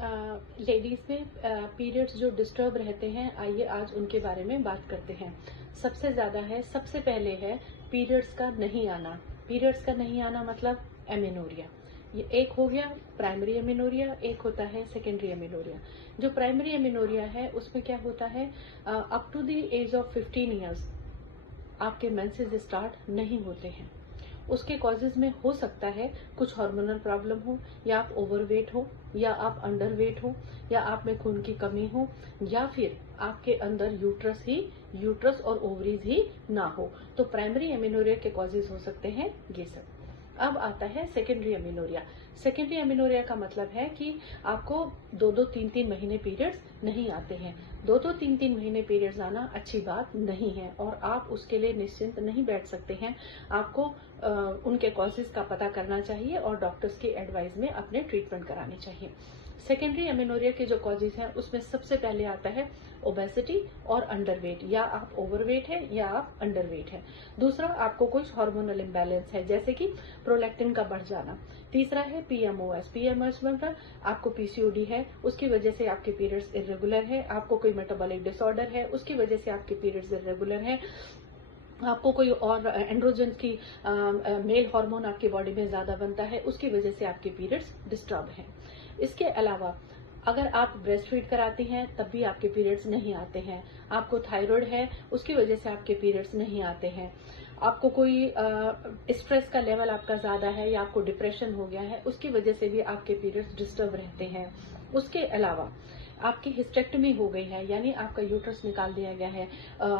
Ladies में periods जो disturb रहते हैं, आइए आज उनके बारे में बात करते हैं। सबसे पहले है पीरियड्स का नहीं आना। पीरियड्स का नहीं आना मतलब एमेनोरिया। ये एक हो गया प्राइमरी एमेनोरिया, एक होता है सेकेंडरी एमेनोरिया। जो प्राइमरी एमेनोरिया है उसमें क्या होता है, up to the age of 15 years आपके मेंसेस स्टार्ट नहीं होते हैं। उसके कॉजेज में हो सकता है कुछ हार्मोनल प्रॉब्लम हो, या आप ओवरवेट हो, या आप अंडरवेट हो, या आप में खून की कमी हो, या फिर आपके अंदर यूट्रस और ओवरीज ही ना हो। तो प्राइमरी एमेनोरिया के कॉजेज हो सकते हैं ये सब। अब आता है सेकेंडरी एमेनोरिया। सेकेंडरी एमेनोरिया का मतलब है कि आपको 2-3 महीने पीरियड्स नहीं आते हैं। 2-3 महीने पीरियड्स आना अच्छी बात नहीं है और आप उसके लिए निश्चिंत नहीं बैठ सकते हैं। आपको उनके कॉजेज का पता करना चाहिए और डॉक्टर्स की एडवाइस में अपने ट्रीटमेंट करानी चाहिए। सेकेंडरी एमेनोरिया के जो कॉजेज हैं उसमें सबसे पहले आता है ओबेसिटी और अंडरवेट, या आप ओवरवेट है या आप अंडरवेट है। दूसरा, आपको कोई हार्मोनल इम्बैलेंस है जैसे कि प्रोलैक्टिन का बढ़ जाना। तीसरा है पीएमओएस। पीएमओएस मतलब आपको पीसीओडी है, उसकी वजह से आपके पीरियड्स इरेगुलर है। आपको कोई मेटाबॉलिक डिसऑर्डर है, उसकी वजह से आपके पीरियड्स इरेगुलर है। आपको कोई और एंड्रोजन की मेल हार्मोन आपकी बॉडी में ज्यादा बनता है, उसकी वजह से आपके पीरियड्स डिस्टर्ब हैं। इसके अलावा अगर आप ब्रेस्ट फीड कराती हैं तब भी आपके पीरियड्स नहीं आते हैं। आपको थायराइड है, उसकी वजह से आपके पीरियड्स नहीं आते हैं। आपको कोई स्ट्रेस का लेवल आपका ज्यादा है, या आपको डिप्रेशन हो गया है, उसकी वजह से भी आपके पीरियड्स डिस्टर्ब रहते हैं। उसके अलावा आपकी हिस्टेक्टमी हो गई है, यानी आपका यूट्रस निकाल दिया गया है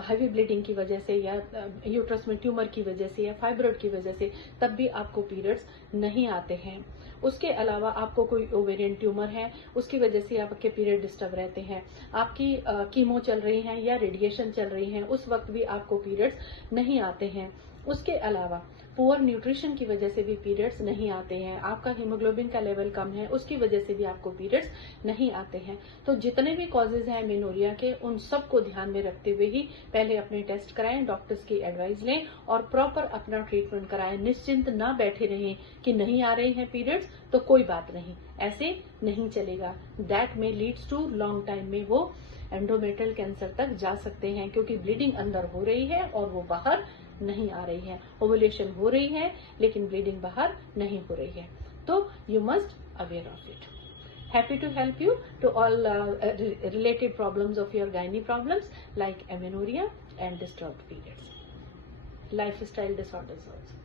हेवी ब्लीडिंग की वजह से, या यूट्रस में ट्यूमर की वजह से, या फाइब्रॉइड की वजह से, तब भी आपको पीरियड्स नहीं आते हैं। उसके अलावा आपको कोई ओवेरियन ट्यूमर है, उसकी वजह से आपके पीरियड डिस्टर्ब रहते हैं। आपकी कीमो चल रही है या रेडिएशन चल रही है, उस वक्त भी आपको पीरियड्स नहीं आते हैं। उसके अलावा पुअर न्यूट्रिशन की वजह से भी पीरियड्स नहीं आते हैं। आपका हीमोग्लोबिन का लेवल कम है, उसकी वजह से भी आपको पीरियड्स नहीं आते हैं। तो जितने भी कॉजेज हैं मेनोरिया के, उन सब को ध्यान में रखते हुए ही पहले अपने टेस्ट कराएं, डॉक्टर्स की एडवाइस लें और प्रॉपर अपना ट्रीटमेंट कराएं। निश्चिंत ना बैठे रहें कि नहीं आ रहे हैं पीरियड्स तो कोई बात नहीं, ऐसे नहीं चलेगा। दैट में लीड्स टू लॉन्ग टाइम में वो एंडोमेट्रियल कैंसर तक जा सकते हैं, क्योंकि ब्लीडिंग अंदर हो रही है और वो बाहर नहीं आ रही है। ओवुलेशन हो रही है लेकिन ब्लीडिंग बाहर नहीं हो रही है। तो you must aware of it. Happy to help you to all related problems of your gynae problems like amenorrhea and disturbed periods, lifestyle disorders also.